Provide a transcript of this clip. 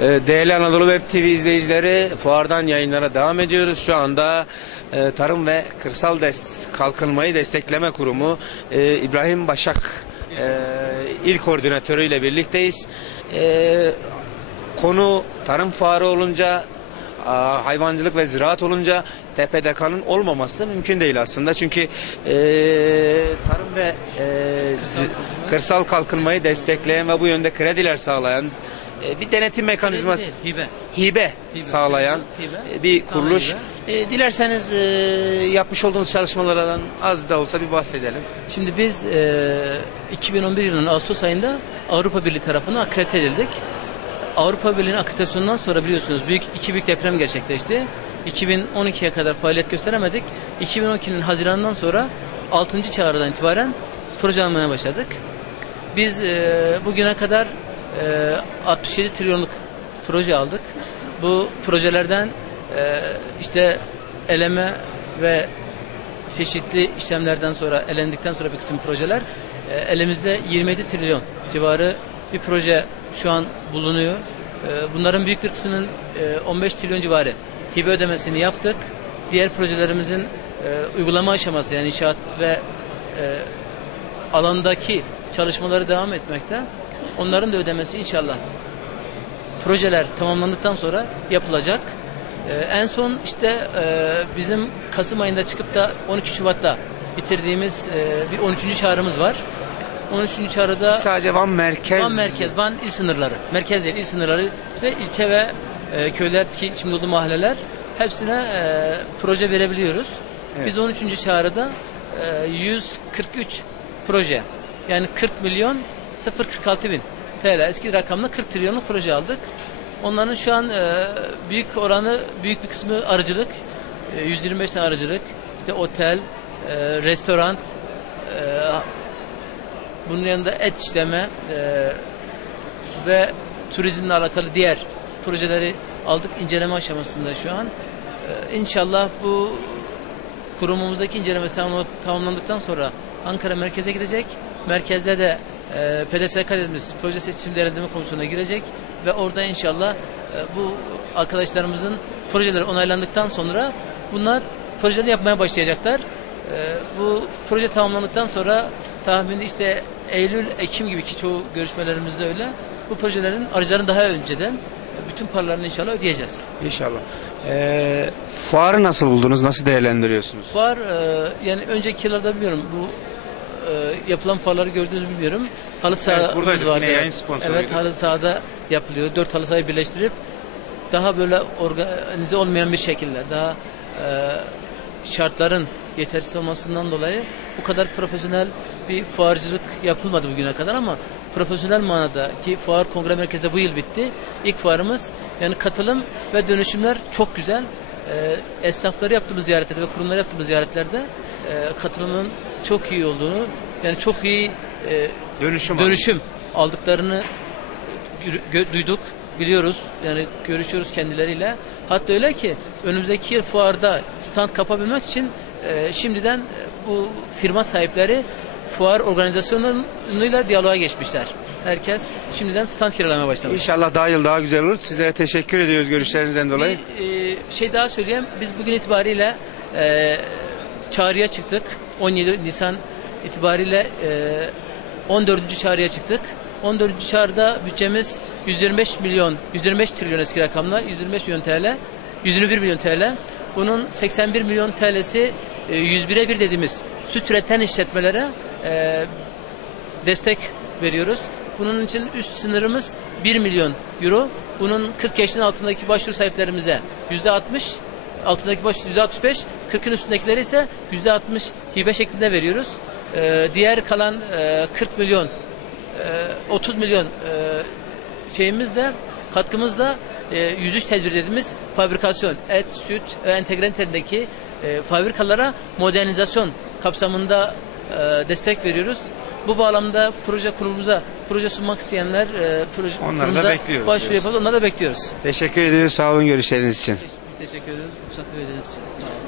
Ee, Değerli Anadolu Web TV izleyicileri fuardan yayınlara devam ediyoruz. Şu anda e, Tarım ve Kırsal Des Kalkınmayı Destekleme Kurumu e, İbrahim Başak e, il koordinatörü ile birlikteyiz. E, konu tarım fuarı olunca hayvancılık ve ziraat olunca TPDK'nın olmaması mümkün değil aslında. Çünkü tarım ve kırsal kalkınmayı destekleyen ve bu yönde krediler sağlayan e, bir denetim mekanizması Hibe. hibe, Hibe. sağlayan Hibe. bir kuruluş. Tamam, E, dilerseniz e, yapmış olduğunuz çalışmalardan az da olsa bir bahsedelim. Şimdi biz e, 2011 yılının Ağustos ayında Avrupa Birliği tarafından akredite edildik. Avrupa Birliği'nin akreditasyonundan sonra biliyorsunuz büyük iki büyük deprem gerçekleşti. 2012'ye kadar faaliyet gösteremedik. 2012'nin Haziran'dan sonra 6. çağrıdan itibaren proje almaya başladık. Biz e, bugüne kadar e, 67 trilyonluk proje aldık. Bu projelerden e, işte eleme ve çeşitli işlemlerden sonra elendikten sonra bir kısım projeler e, elimizde 27 trilyon civarı bir proje şu an bulunuyor. E, bunların büyük bir kısmının e, 15 trilyon civarı hibe ödemesini yaptık. Diğer projelerimizin e, uygulama aşaması yani inşaat ve e, alandaki çalışmaları devam etmekte. Onların da ödemesi inşallah projeler tamamlandıktan sonra yapılacak. Ee, en son işte e, bizim Kasım ayında çıkıp da 12 Şubat'ta bitirdiğimiz e, bir 13. çağrımız var. 13. çağrıda Sadece Van Merkez, Van merkez, Van il sınırları. Merkez değil, il sınırları. işte ilçe ve e, köyler ki şimdi olduğu mahalleler hepsine e, proje verebiliyoruz. Evet. Biz 13. çağrıda e, 143 proje yani 40 milyon 046 bin TL eski rakamla 40 trilyonluk proje aldık. Onların şu an e, büyük oranı büyük bir kısmı arıcılık. E, 125 tane arıcılık, işte otel, e, restoran, e, bunun yanında et işleme ve turizmle alakalı diğer projeleri aldık inceleme aşamasında şu an. E, inşallah bu kurumumuzdaki incelemesi tamamla- tamamlandıktan sonra Ankara merkeze gidecek. Merkezde de e, PDSK dediğimiz proje seçim değerlendirme komisyonuna girecek ve orada inşallah e, bu arkadaşlarımızın projeleri onaylandıktan sonra bunlar projelerini yapmaya başlayacaklar. E, bu proje tamamlandıktan sonra tahmini işte Eylül, Ekim gibi ki çoğu görüşmelerimizde öyle. Bu projelerin arıcıların daha önceden bütün paralarını inşallah ödeyeceğiz. İnşallah. Ee, fuarı nasıl buldunuz? Nasıl değerlendiriyorsunuz? Fuar e, yani önceki yıllarda bilmiyorum bu e, yapılan fuarları gördünüz mü bilmiyorum. Halı sahamız buradaydık, vardı. yayın sponsoruydu. Evet halı sahada yapılıyor. Dört halı sahayı birleştirip daha böyle organize olmayan bir şekilde daha e, şartların yetersiz olmasından dolayı bu kadar profesyonel bir fuarcılık yapılmadı bugüne kadar ama profesyonel manada ki fuar kongre merkezde bu yıl bitti. İlk fuarımız yani katılım ve dönüşümler çok güzel. E, esnafları yaptığımız ziyaretlerde ve kurumları yaptığımız ziyaretlerde e, katılımın çok iyi olduğunu yani çok iyi e, Dönüşüm. dönüşüm aldıklarını duyduk, biliyoruz. Yani görüşüyoruz kendileriyle. Hatta öyle ki önümüzdeki yıl fuarda stand kapabilmek için e, şimdiden bu firma sahipleri fuar organizasyonuyla diyaloğa geçmişler. Herkes şimdiden stand kiralamaya başlamış. İnşallah daha yıl daha güzel olur. Sizlere teşekkür ediyoruz görüşlerinizden dolayı. Bir e, şey daha söyleyeyim. Biz bugün itibariyle e, çağrıya çıktık. 17 Nisan itibariyle e, 14. çağrıya çıktık. 14. çağrıda bütçemiz 125 milyon, 125 trilyon eski rakamla 125 milyon TL, 121 milyon TL. Bunun 81 milyon TL'si e, 101'e 1 dediğimiz süt üreten işletmelere e, destek veriyoruz. Bunun için üst sınırımız 1 milyon euro. Bunun 40 yaşın altındaki başvuru sahiplerimize %60, altındaki baş %65, 40'ın üstündekileri ise %60 hibe şeklinde veriyoruz. Ee, diğer kalan e, 40 milyon, e, 30 milyon e, şeyimiz de katkımız da e, 103 tedbir dediğimiz fabrikasyon, et, süt ve entegre niteliğindeki e, fabrikalara modernizasyon kapsamında e, destek veriyoruz. Bu bağlamda proje kurumumuza proje sunmak isteyenler e, proje Onları da bekliyoruz başvuru yapalım. Onları da bekliyoruz. Teşekkür ediyoruz. Sağ olun görüşleriniz için. Teşekkür ediyoruz. Fırsatı verdiğiniz için. Sağ olun.